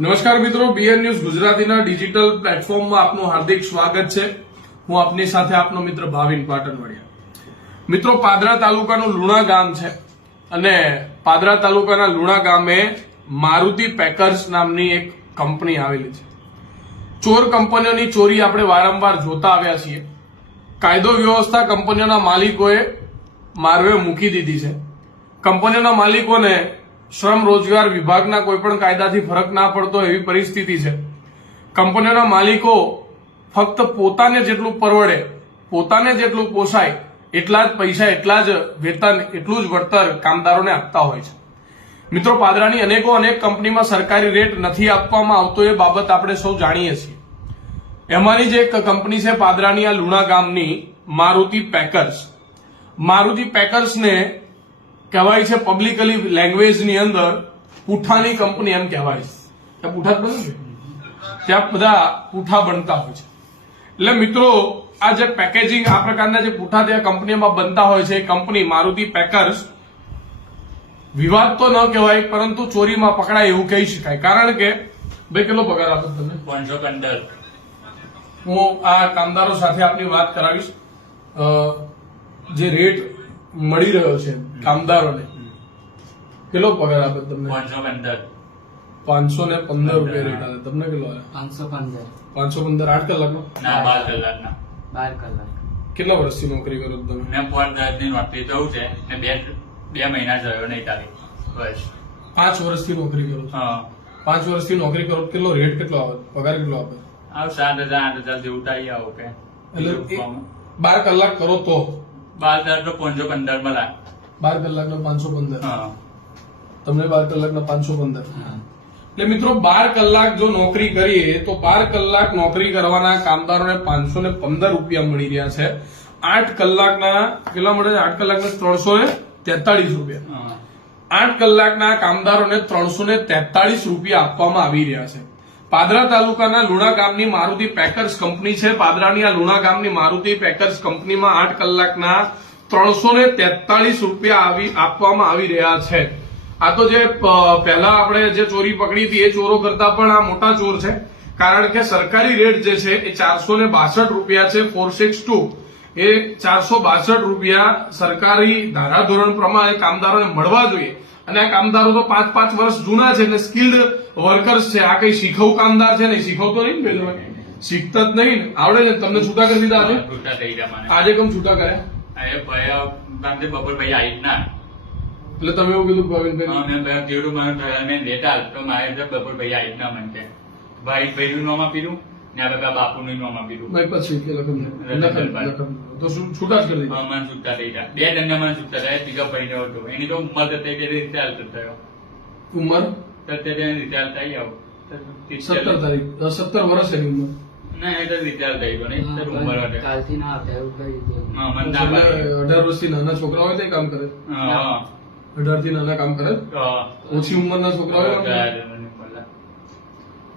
નમસ્કાર મિત્રો BN news ગુજરાતીના ડિજિટલ પ્લેટફોર્મમાં આપનું હાર્દિક સ્વાગત છે. હું આપની સાથે આપનો મિત્ર ભાવિન પાટણવાડિયા. મિત્રો, પાદરા તાલુકાનું લુણા ગામ છે અને પાદરા તાલુકાના લુણા ગામે મારુતિ પેકર્સ નામની એક કંપની આવેલી છે. ચોર કંપનીઓની ચોરી આપણે વારંવાર જોતા આવ્યા છીએ. કાયદો વ્યવસ્થા કંપનીઓના માલિકોએ મારવે મૂકી દીધી છે. કંપનીઓના માલિકોને શ્રમ રોજગાર વિભાગના કોઈપણ કાયદાથી ફરક ના પડતો એવી પરિસ્થિતિ છે. કંપનીઓના માલિકો ફક્ત પોતાને જેટલું પરવડે, પોતાને જેટલું પોસાય, એટલા જ પૈસા, એટલા જ વેતન, એટલું જ વળતર કામદારોને આપતા હોય છે. મિત્રો, પાદરાની અનેકો અનેક કંપનીમાં સરકારી રેટ નથી આપવામાં આવતો એ બાબત આપણે સૌ જાણીએ છીએ. એમાંની જે કંપની છે પાદરાની આ લુણા ગામની, મારુતિ પેકર્સ. મારુતિ પેકર્સને કહેવાય છે પબ્લિકલી લેંગ્વેજની અંદર પૂઠાની કંપની એમ કહેવાય છે. પૂઠા જ બને? ત્યાં બધા પૂઠા બનતા હોય છે. એટલે મિત્રો આ જે પેકેજિંગ આ પ્રકારના જે પૂઠા ત્યાં કંપનીમાં બનતા હોય છે કંપની મારુતિ પેકર્સ વિવાદ તો ન કહેવાય પરંતુ ચોરીમાં પકડાય એવું કહી શકાય. કારણ કે ભાઈ કેટલો પગાર આપો તમને? પાંચસો હું આ કામદારો સાથે આપની વાત કરાવીશ. જે રેટ મળી રહ્યો છે કામદારોને. કેટલો પગાર આપે તમને? પાંચસો પંદર. પાંચસો ને પંદર રૂપિયા રેટ આપે. તમને કેટલો આવે? પાંચસો પંદર. પાંચસો પંદર આઠ કલાકનો? ના બાર કલાકના. બાર કલાક. કેટલા વર્ષથી નોકરી કરો તમે? મેં પોત દસની નોકરી જવું છે. ને બે બે મહિના જયો નહીં તારી. બસ. પાંચ વર્ષથી નોકરી કરો હા. પાંચ વર્ષથી નોકરી કરો કેટલો રેટ કેટલો આવે? પગાર કેટલો આપે? આવ સાત હજાર આઠ હજાર જેવું થાય આવો કે. એટલે બાર કલાક કરો તો. બાર કલાકનો પાંચસો પંદર મળે. બાર કલાકનો પાંચસો પંદર. હા. તમને બાર કલાકના પાંચસો પંદર. એટલે મિત્રો બાર કલાક જો નોકરી કરીએ તો બાર કલાક નોકરી કરવાના કામદારોને પાંચસો ને પંદર રૂપિયા મળી રહ્યા છે. આઠ કલાકના કેટલા મળે છે? આઠ કલાકના ત્રણસો ને તેતાળીસ રૂપિયા. આઠ કલાકના કામદારોને ત્રણસો ને તેતાળીસ રૂપિયા આપવામાં આવી રહ્યા છે. પાદરા તાલુકાના લુણા ગામની મારુતિ પેકર્સ કંપની છે. પાદરાની આ લુણા ગામની મારુતિ પેકર્સ કંપનીમાં આઠ કલાકના ત્રણસો ને તેતાલીસ રૂપિયા આવી આપવામાં આવી રહ્યા છે. આ તો જે પહેલા આપણે જે ચોરી પકડી હતી એ ચોરો કરતા પણ આ મોટા ચોર છે. કારણ કે સરકારી રેટ જે છે એ ચારસો ને બાસઠ રૂપિયા છે, ફોર સિક્સ ટુ. એ ચારસો બાસઠ રૂપિયા સરકારી ધારાધોરણ પ્રમાણે કામદારોને મળવા જોઈએ. અને આ કામદારો તો પાંચ પાંચ વર્ષ જૂના છે એટલે સ્કિલ્ડ વર્કર્સ છે. આ કઈ શીખવ કામદાર છે ને શીખવતો નહીં ને શીખતા જ નહીં આવડે ને. તમને છૂટા કરી દીધા આજે? છૂટા થઈ ગયા આજે કેમ છૂટા કર્યા? એ ભાઈ બબલભાઈ આવી ના. એટલે તમે એવું કીધું ભાવિનભાઈ મેં કીધું મને મેં લેતા તો મારે તો બપોર ભાઈ આવી ના મને ભાઈ ભાઈનું નામ આપીલું ને બધા બાપુનું નામ આપીલું ભાઈ પછી કે લખન લખન લખન તો શું છૂટા જ કરી દીધા? હા, છૂટા થઈ ગયા. બે જણને છૂટા થયા ત્રીજો ભાઈ હતો. એની તો ઉંમર તો થઈ ગઈ થયો. ઉંમર? તો તે રિચાર્જ થઈ આવો સત્તર તારીખ. સત્તર વર્ષ એની ઉંમર. ના એ તો થઈ ગયો. નહીં સર ઉંમર માટે કાલથી ના આપે એવું કહી દીધું. હા મને ના પાડે. એટલે અઢાર વર્ષથી નાના છોકરા હોય તો કામ કરે. હા, અઢારથી નાના કામ કરે. ઓછી ઉંમરના છોકરા હોય તો કામ કરે? મને મળે.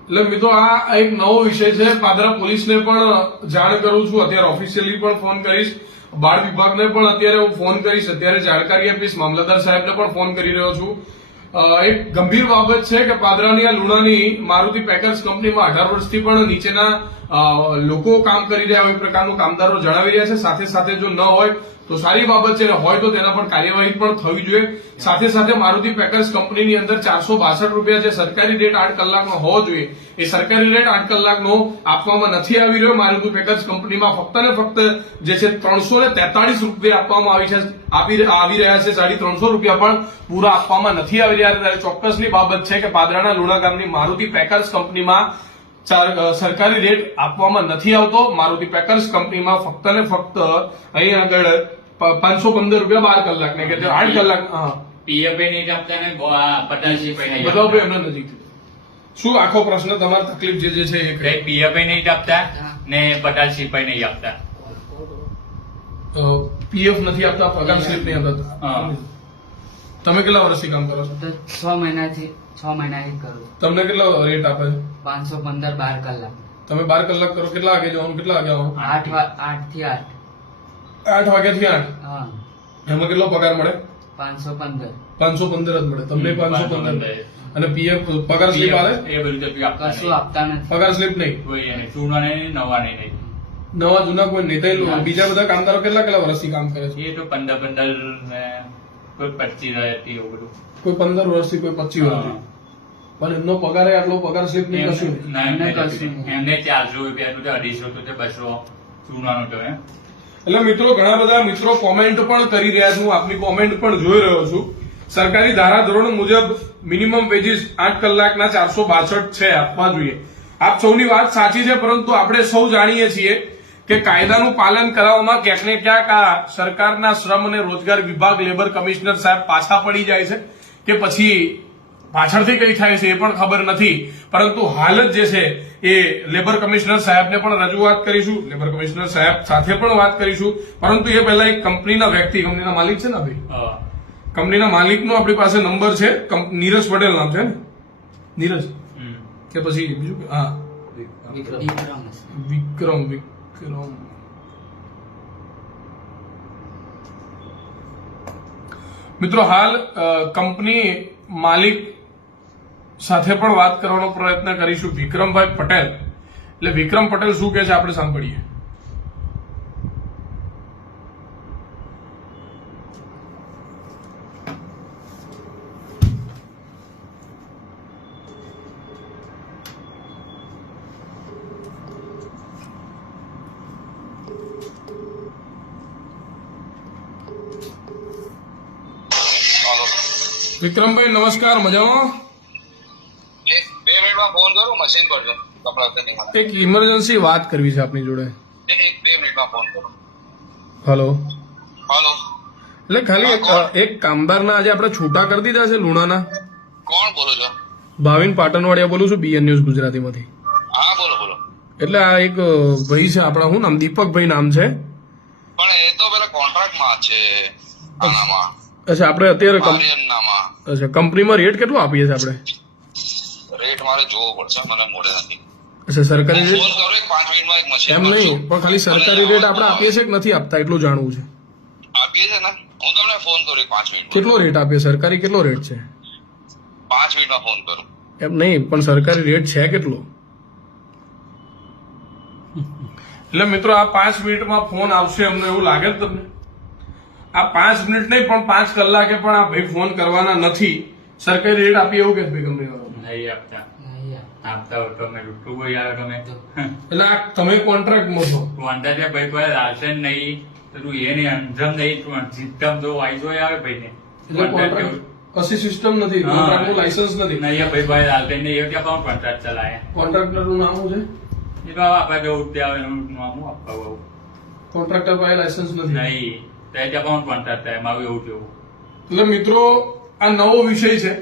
એટલે મિત્રો, આ એક નવો વિષય છે. પાદરા પોલીસને પણ જાણ કરું છું. અત્યારે ઓફિશિયલી પણ ફોન કરીશ. બાળ વિભાગને પણ અત્યારે હું ફોન કરીશ. અત્યારે જાણકારી આપીશ. મામલતદાર સાહેબને પણ ફોન કરી રહ્યો છું. એક ગંભીર બાબત છે કે પાદરાની આ લુણાની મારુતિ પેકર્સ કંપનીમાં અઢાર વર્ષથી પણ નીચેના લોકો કામ કરી રહ્યા હોય પ્રકારનું કામદારો જણાવી રહ્યા છે. સાથે સાથે જો ન હોય તો સારી બાબત છે હોય તો તેના પર કાર્યવાહી પણ થવી જોઈએ. સાથે સાથે મારુતિ પેકર્સ કંપનીની અંદર ચારસો બાસઠ રૂપિયા જે સરકારી રેટ આઠ કલાકનો હોવો જોઈએ. એ સરકારી રેટ આઠ કલાકનો આપવામાં નથી આવી રહ્યો. મારુતિ પેકર્સ કંપનીમાં ફક્ત ને ફક્ત જે છે ત્રણસો ને રૂપિયા આપવામાં આવી છે. આપી આવી રહ્યા છે. સાડી ત્રણસો રૂપિયા પણ પૂરા આપવામાં નથી આવી રહ્યા. ત્યારે ચોક્કસની બાબત છે કે પાદરાના લુણા ગામની મારુતિ પેકર્સ કંપનીમાં સરકારી રેટ આપવામાં નથી આવતો. મારુતિ પેકર્સ કંપનીમાં ફક્ત ને ફક્ત અહીં આગળ પાંચસો પંદર રૂપિયા બાર કલાક ને કે આઠ કલાક. હા. PF નહીં આપતા ને આ પટાશી નહીં એમના નજીક શું આખો પ્રશ્ન તમારી તકલીફ જે જે છે એ. ભાઈ PF નહીં આપતા ને પટાશી નહીં આપતા. પીએફ નથી આપતા પગાર સ્લીપ નહીં આપતા. તમે કેટલા વર્ષથી કામ કરો છો? છ મહિનાથી છ મહિનાથી કરું. તમને કેટલા રેટ આપે? છે પાંચસો પંદર બાર કલાક. તમે બાર કલાક કરો કેટલા વાગે જવાનું કેટલા વાગે આવવાનું આઠ વા- આઠથી આઠ. આઠ વાગ્યાથી આઠ હા. એમાં કેટલો પગાર મળે? પાંચસો પંદર. પાંચસો પંદર જ મળે. તમને પાંચસો 515. પંદર. અને પીએફ પગાર સ્લીપ આવે? એ બધું કશું આપતા નથી. પગાર સ્લીપ નહીં? જૂના નહીં નવા નહીં નહીં. નવા જૂના કોઈ નહીં. બીજા બધા કામદારો કેટલા કેટલા વર્ષથી કામ કરે છે? એ તો પંદર પંદર ને કોઈ પચીસ હતી એવું બધું. કોઈ પંદર વર્ષથી કોઈ પચીસ વર્ષથી. પણ એમનો પગાર એ આટલો પગાર સ્લીપ નહીં કશું. ના, એમને ચારસો રૂપિયા અઢીસો તો બસો. ચૂનાનો તો એમ એટલે મિત્રો, ઘણા બધા મિત્રો કોમેન્ટ પણ કરી રહ્યા છે. હું આપની કોમેન્ટ પણ જોઈ રહ્યો છું. સરકારી ધારાધોરણ મુજબ મિનિમમ વેજીસ આઠ કલાકના ચારસો બાસઠ છે, આપવા જોઈએ. આપ સૌની વાત સાચી છે, પરંતુ આપણે સૌ જાણીએ છીએ કે કાયદાનું પાલન કરાવવામાં ક્યાંક ને ક્યાંક આ સરકારના શ્રમ અને રોજગાર વિભાગ લેબર કમિશનર સાહેબ પાછા પડી જાય છે કે પછી પાછળથી કઈ થાય છે એ પણ ખબર નથી. પરંતુ હાલ જ જે છે એ લેબર કમિશનર સાહેબને પણ રજૂઆત કરીશું. લેબર કમિશનર સાહેબ સાથે પણ વાત કરીશું. પરંતુ એ પહેલા એક કંપનીના વ્યક્તિ કંપનીના માલિક છે ને ભાઈ કંપનીના માલિકનો આપણી પાસે નંબર છે. નીરજ પટેલ નામ છે ને? નીરજ. કે પછી બીજું? હા. વિક્રમ. વિક્રમ. વિક્રમ મિત્રો હાલ કંપની માલિક સાથે પણ વાત કરવાનો પ્રયત્ન કરીશું. વિક્રમભાઈ પટેલ. એટલે વિક્રમ પટેલ શું કહે છે? આપણે સાંભળીએ. વિક્રમભાઈ નમસ્કાર. મજામાં? એક ઇમરજન્સી વાત કરવી છે આપની જોડે. એક બે મિનિટમાં ફોન કરું. હલો હાલો એટલે ખાલી એક એક કામદારના આજે આપણે છૂટા કરી દીધા છે લુણાના. કોણ બોલો છો? ભાવિન પાટણવાડિયા બોલું છું બીએન ન્યૂઝ ગુજરાતીમાંથી. હા બોલો બોલો. એટલે આ એક ભાઈ છે આપણા શું નામ? દીપકભાઈ નામ છે. પણ એ તો પેલા કોન્ટ્રાક્ટમાં છે. અચ્છા. આપણે અત્યારે અચ્છા કંપનીમાં રેટ કેટલો આપીએ છીએ આપણે? રેટ મારે જોવો પડશે મને મોડે નથી. અચ્છા સરકારી રેટ એમ નહીં પણ ખાલી સરકારી રેટ આપણે આપીએ છીએ કે નથી આપતા? એટલું જાણવું છે. આપીએ છે ને? હું તમને ફોન કરું પાંચ મિનિટ કેટલો રેટ આપીએ? સરકારી કેટલો રેટ છે? પાંચ મિનિટમાં ફોન કરું. એમ નહીં પણ સરકારી રેટ છે કેટલો? એટલે મિત્રો આ પાંચ મિનિટમાં ફોન આવશે અમને એવું લાગે તમને? આ પાંચ મિનિટ નહીં પણ પાંચ કલાકે પણ આ ભાઈ ફોન કરવાના નથી. સરકારી રેટ આપીએ એવું કે ભાઈ કંપની વાળો નહીં આપતા. આપતા. આપતા હોય તો અમે લૂંટવું કોઈ આવે તમે એટલે આ તમે કોન્ટ્રાક્ટમાં છો? વાંધા છે ભાઈ કોઈ લાલશે નહીં. તું એ નહીં અંજમ નહીં તું જીતમ તો વાઈઝો આવે ભાઈ ને કશી સિસ્ટમ નથી કોન્ટ્રાક્ટનું લાયસન્સ નથી. નહીં ભાઈ ભાઈ લાલશે નહીં. એ ક્યાં પણ કોન્ટ્રાક્ટ ચલાય કોન્ટ્રાક્ટરનું નામ શું છે? એ બાબા આપણે જવું ત્યાં આવે એનું નામ હું આપવા આવું કોન્ટ્રાક્ટર પાસે લાયસન્સ નથી. નહીં. ત્યાં પણ કોન્ટ્રાક્ટ થાય મારું એવું કેવું એટલે મિત્રો આ નવો વિષય છે.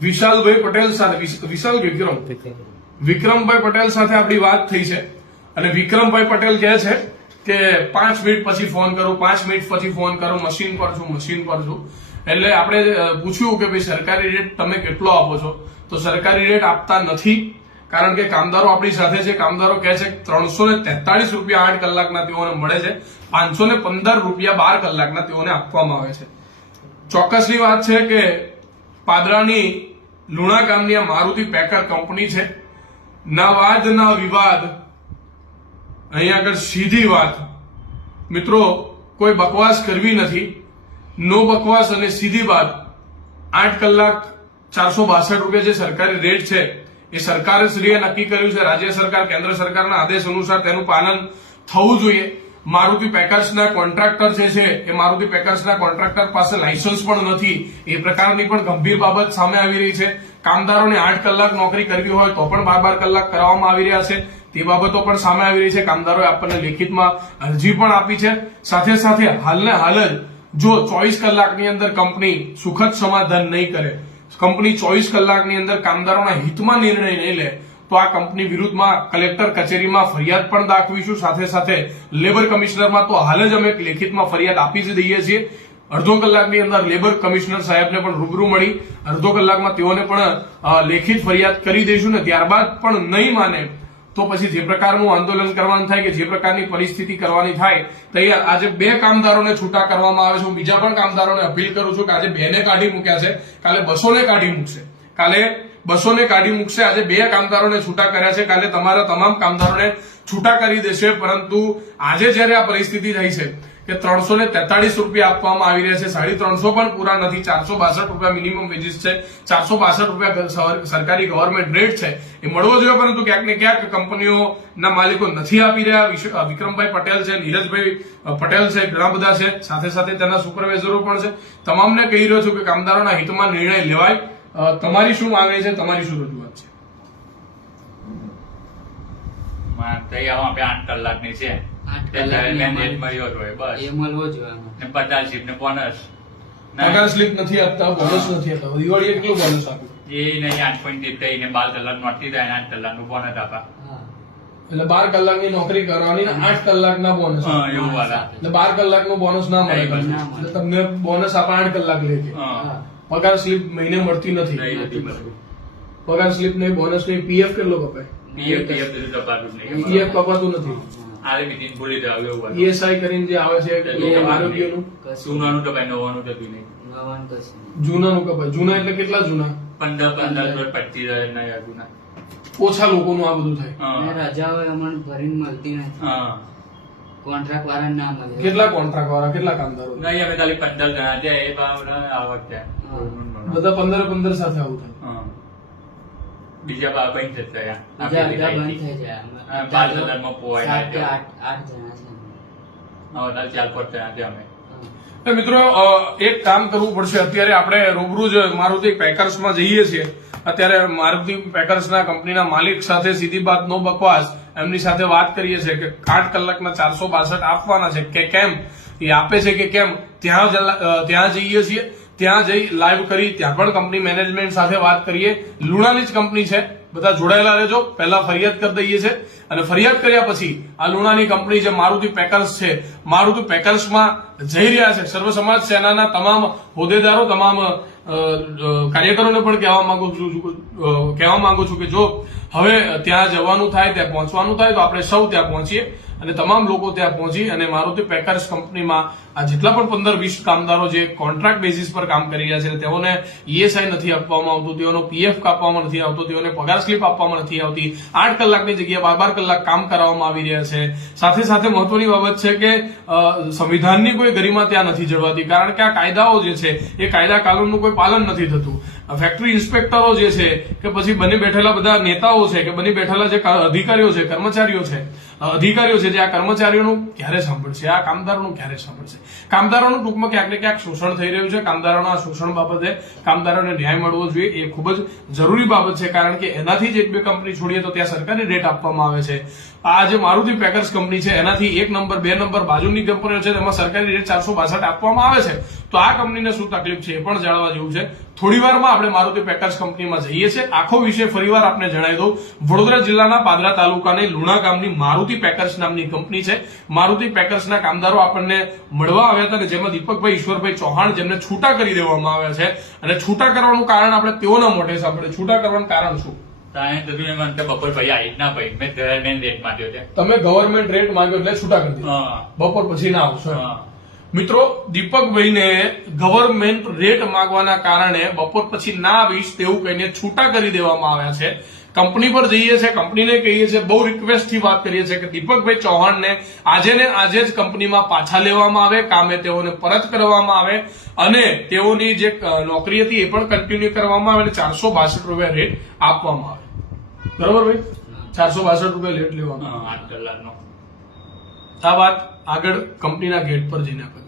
વિશાલભાઈ પટેલ સાથે વિશાલ વિક્રમ. વિક્રમભાઈ પટેલ સાથે આપણી વાત થઈ છે. અને વિક્રમભાઈ પટેલ કહે છે કે પાંચ મિનિટ પછી ફોન કરું પાંચ મિનિટ પછી ફોન કરું મશીન પર છું મશીન પર છું. એટલે આપણે પૂછ્યું કે ભાઈ સરકારી રેટ તમે કેટલો આપો છો? તો સરકારી રેટ આપતા નથી કારણ કે કામદારો આપણી સાથે છે. કામદારો કહે છે ત્રણસો ને તેતાળીસ રૂપિયા આઠ કલાકના તેઓને મળે છે. પાંચસો ને પંદર રૂપિયા બાર કલાકના તેઓને આપવામાં આવે છે. ચોક્કસની વાત છે કે પાદરાની લુણા ગામની આ મારુતિ પેકર કંપની છે. ના વાદ, ના વિવાદ. અહીંયા આગળ સીધી વાત. મિત્રો, કોઈ બકવાસ કરવી નથી. નો બકવાસ અને સીધી વાત. આઠ કલાક ચારસો બાસઠ રૂપિયા જે સરકારી રેટ છે, એ સરકારે શ્રીએ નક્કી કર્યું છે. રાજ્ય સરકાર, કેન્દ્ર સરકારના આદેશ અનુસાર તેનું પાલન થવું જોઈએ. મારુતિ પેકર્સના કોન્ટ્રાક્ટર જે છે, એ મારુતિ પેકર્સના કોન્ટ્રાક્ટર પાસે લાયસન્સ પણ નથી. એ પ્રકારની પણ ગંભીર બાબત સામે આવી રહી છે. કામદારોને આઠ કલાક નોકરી કરવી હોય તો પણ બાર બાર કલાક કરવામાં આવી રહ્યા છે. તે બાબતો પણ સામે આવી રહી છે. કામદારોએ આપણને લેખિતમાં અરજી પણ આપી છે. સાથે સાથે હાલને હાલ જ જો ચોવીસ કલાકની અંદર કંપની સુખદ સમાધાન નહીં કરે, કંપની ચોવીસ કલાકની અંદર કામદારોના હિતમાં નિર્ણય નહીં લે તો આ કંપની વિરુદ્ધમાં કલેક્ટર કચેરીમાં ફરિયાદ પણ દાખવીશું. સાથે સાથે લેબર કમિશનરમાં તો હાલ જ અમે લેખિતમાં ફરિયાદ આપી જ દઈએ છીએ. અડધો કલાકની અંદર લેબર કમિશનર સાહેબને પણ રૂબરૂ મળી, અડધો કલાકમાં તેઓને પણ લેખિત ફરિયાદ કરી દઈશું ને ત્યારબાદ પણ નહીં માને તો પછી જે પ્રકારનું આંદોલન કરવાનું થાય કે જે પ્રકારની પરિસ્થિતિ કરવાની થાય, તો આજે બે કામદારોને છૂટા કરવામાં આવે છે. હું બીજા પણ કામદારોને અપીલ કરું છું કે આજે બેને કાઢી મૂક્યા છે, કાલે બસોને કાઢી મૂકશે. કાલે બસો ને કાઢી મૂકશે. આજે બે કામદારોને છૂટા કર્યા છે. કાલે તમારા તમામ કામદારોને છૂટા કરી દેશે. પરંતુ આજે જ્યારે આ પરિસ્થિતિ થઈ છે કે ત્રણસો ને તેતાળીસ રૂપિયા આપવામાં આવી રહ્યા છે. સાડી ત્રણસો પણ પૂરા નથી. ચારસો બાસઠ રૂપિયા મિનિમમ વેજીસ છે. ચારસો બાસઠ રૂપિયા સરકારી ગવર્મેન્ટ રેટ છે. એ મળવો જોઈએ, પરંતુ ક્યાંક ને ક્યાંક કંપનીઓના માલિકો નથી આપી રહ્યા. વિક્રમભાઈ પટેલ છે, નીરજભાઈ પટેલ છે ઘણા બધા છે. સાથે સાથે તેના સુપરવાઇઝરો પણ છે. તમામને કહી રહ્યો છું કે કામદારોના હિતમાં નિર્ણય લેવાય. તમારી શું માંગણી છે? તમારી શું રજૂઆત છે? આવો આપણે આઠ કલાકની છે. ને પચાસ ને બોનસ પગાર સ્લીપ નથી આપતા બોનસ નથી આપતા. દિવાળીએ કેટલું બોનસ આપ્યું? એ નહીં આઠ પોઈન્ટ તેત્રીસ ને બાર કલાક નોટથી થાય ને આઠ કલાકનું બોનસ આપા. એટલે બાર કલાકની નોકરી કરવાની ને આઠ કલાકના બોનસ હા, એવું વાલા. એટલે બાર કલાકનું બોનસ ના મળે. એટલે તમને બોનસ આપણે આઠ કલાક લે છે. પગાર સ્લીપ મહિને મળતી નથી. પગાર સ્લીપ નહીં બોનસ નહીં પીએફ કેટલો કપાય? પીએફ કપાતું નથી. ઈએસઆઈ કરીને જે આવે છે આરોગ્યનું? કશું સોનાનું નવાનું થતું નહીં. જૂનાનું કપાય. જૂના એટલે કેટલા જૂના? પંદર પંદર પચીસ હજાર ના યાદ ના ઓછા લોકોનું આ બધું થાય. રજાઓ અમને ભરીને મળતી નથી. હા. કોન્ટ્રાક્ટ વાળા ના મળે. કેટલા કોન્ટ્રાક્ટ વાળા કેટલા કામદારો નહીં અમે ખાલી પંદર જણા છે એ ભાવ આવક છે. બધા પંદર પંદર સાથે આવું થાય. બીજા ભાવ બંધ થઈ બીજા બધા બંધ થઈ જાય. બાર હજારમાં પોવાય. આઠ આઠ જણા છે હવે ચાર પાંચ જણા છે અમે. મિત્રો એક કામ કરવું પડશે. અત્યારે આપણે રૂબરૂ જ મારુતિ પેકર્સમાં જઈએ છીએ. અત્યારે મારુતિ પેકર્સના કંપનીના માલિક સાથે સીધી બાત નો બકવાસ. એમની સાથે વાત કરીએ છીએ કે આઠ કલાકના ચારસો બાસઠ આપવાના છે કે કેમ? એ આપે છે કે કેમ? ત્યાં ત્યાં જઈએ છીએ, ત્યાં જઈ લાઈવ કરી, ત્યાં પણ કંપની મેનેજમેન્ટ સાથે વાત કરીએ. લુણાની જ કંપની છે. બધા જોડાયેલા રહેજો. પહેલા ફરિયાદ કરી દઈએ છે. અને ફરિયાદ કર્યા પછી આ લુણાની કંપની જે મારુતિ પેકર્સ છે. મારુતિ પેકર્સમાં જઈ રહ્યા છે. સર્વ સમાજ સેનાના તમામ હોદ્દેદારો, તમામ કાર્યકરોને પણ કહેવા માંગુ છું કહેવા માંગુ છું કે જો હવે ત્યાં જવાનું થાય, ત્યાં પહોંચવાનું થાય, તો આપણે સૌ ત્યાં પહોંચીએ. અને તમામ લોકો ત્યાં પહોંચી અને મારુતિ પેકર્સ કંપનીમાં આ જેટલા પણ પંદર વીસ કામદારો જે કોન્ટ્રાક્ટ બેસિસ પર કામ કરી રહ્યા છે, તેઓને ઈએસઆઈ નથી આપવામાં આવતું, તેઓનો પીએફ કાપવામાં નથી આવતો, તેઓને પગાર સ્લીપ આપવામાં નથી આવતી. આઠ કલાકની જગ્યાએ બાર બાર કલાક કામ કરાવવામાં આવી રહ્યા છે. સાથે સાથે મહત્વની બાબત છે કે સંવિધાનની કોઈ ગરિમા ત્યાં નથી જળવાતી, કારણ કે આ કાયદાઓ જે છે, એ કાયદા કાનૂનનું કોઈ પાલન નથી થતું. ફેક્ટરી ઇન્સ્પેક્ટરો જે છે, કે પછી બની બેઠેલા બધા નેતાઓ છે, કે બની બેઠેલા જે અધિકારીઓ છે, કર્મચારીઓ છે અધિકારીઓ છે, જે આ કર્મચારીઓનું ક્યારે સાંભળશે, આ કામદારોનું ક્યારે સાંભળશે? કામદારોનું ટૂંકમાં ક્યાંક ને ક્યાંક શોષણ થઈ રહ્યું છે, કામદારોના શોષણ બાબતે કામદારોને ન્યાય મળવો જોઈએ, એ ખૂબ જ જરૂરી બાબત છે, કારણ કે એનાથી જ એક બે કંપની છોડીએ તો ત્યાં સરકારી રેટ આપવામાં આવે છે. આ જે મારુતિ પેકર્સ કંપની છે, એનાથી એક નંબર બે નંબર બાજુની કંપનીઓ છે, તેમાં સરકારી રેટ ચારસો બાસઠ આપવામાં આવે છે. તો આ કંપનીને શું તકલીફ છે એ પણ જાણવા જેવું છે. થોડી વારમાં આપણે મારુતિ પેકર્સ કંપનીમાં જઈએ છીએ. આખો વિષય ફરીવાર આપને જણાવી દઉં. વડોદરા જિલ્લાના પાદરા તાલુકાની લુણા ગામની મારુતિ પેકર્સ નામની કંપની છે. મારુતિ પેકર્સના કામદારો આપણને મળવા આવ્યા હતા અને જેમાં દીપકભાઈ, ઈશ્વરભાઈ ચૌહાણ જેમને છૂટા કરી દેવામાં આવ્યા છે. અને છૂટા કરવાનું કારણ આપણે તેઓના મોઢે સાંભળે છૂટા કરવાનું કારણ શું? તારે તો એમ અંતે બપોર ભાઈ આવી ના ભાઈ મેં ગવર્મેન્ટ રેટ માંગ્યો છે. તમે ગવર્મેન્ટ રેટ માંગ્યો એટલે છૂટા કરી દીધા. બપોર પછી ના આવશો મિત્રો દીપકભાઈને ગવર્મેન્ટ રેટ માંગવાના કારણે બપોર પછી ના આવીશ તેવું કહીને છૂટા કરી દેવામાં આવ્યા છે. કંપની પર જઈએ છીએ કંપનીને કહીએ છીએ બહુ રિક્વેસ્ટથી વાત કરીએ છીએ કે દીપકભાઈ ચૌહાણને આજે ને આજે જ કંપનીમાં પાછા લેવામાં આવે કામે તેઓને પરત કરવામાં આવે અને તેઓની જે નોકરી હતી એ પણ કન્ટિન્યુ કરવામાં આવે અને ચારસો બાસઠ રૂપિયા રેટ આપવામાં આવે. બરોબર ભાઈ? ચારસો બાસઠ રૂપિયા રેટ લેવામાં આવે આઠ કલાકનો. આ વાત આગળ કંપનીના ગેટ પર જઈને આપણે